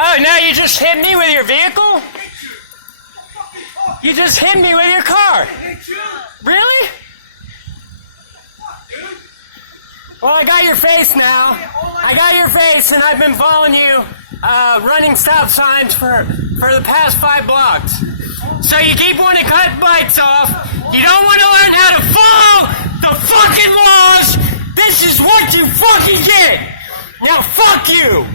Oh, now you just hit me with your vehicle? You just hit me with your car. Really? Well, I got your face now. I got your face, and I've been following you, running stop signs for the past 5 blocks. So you keep wanting to cut bikes off. You don't want to learn how to follow the fucking laws. This is what you fucking get. Now fuck you.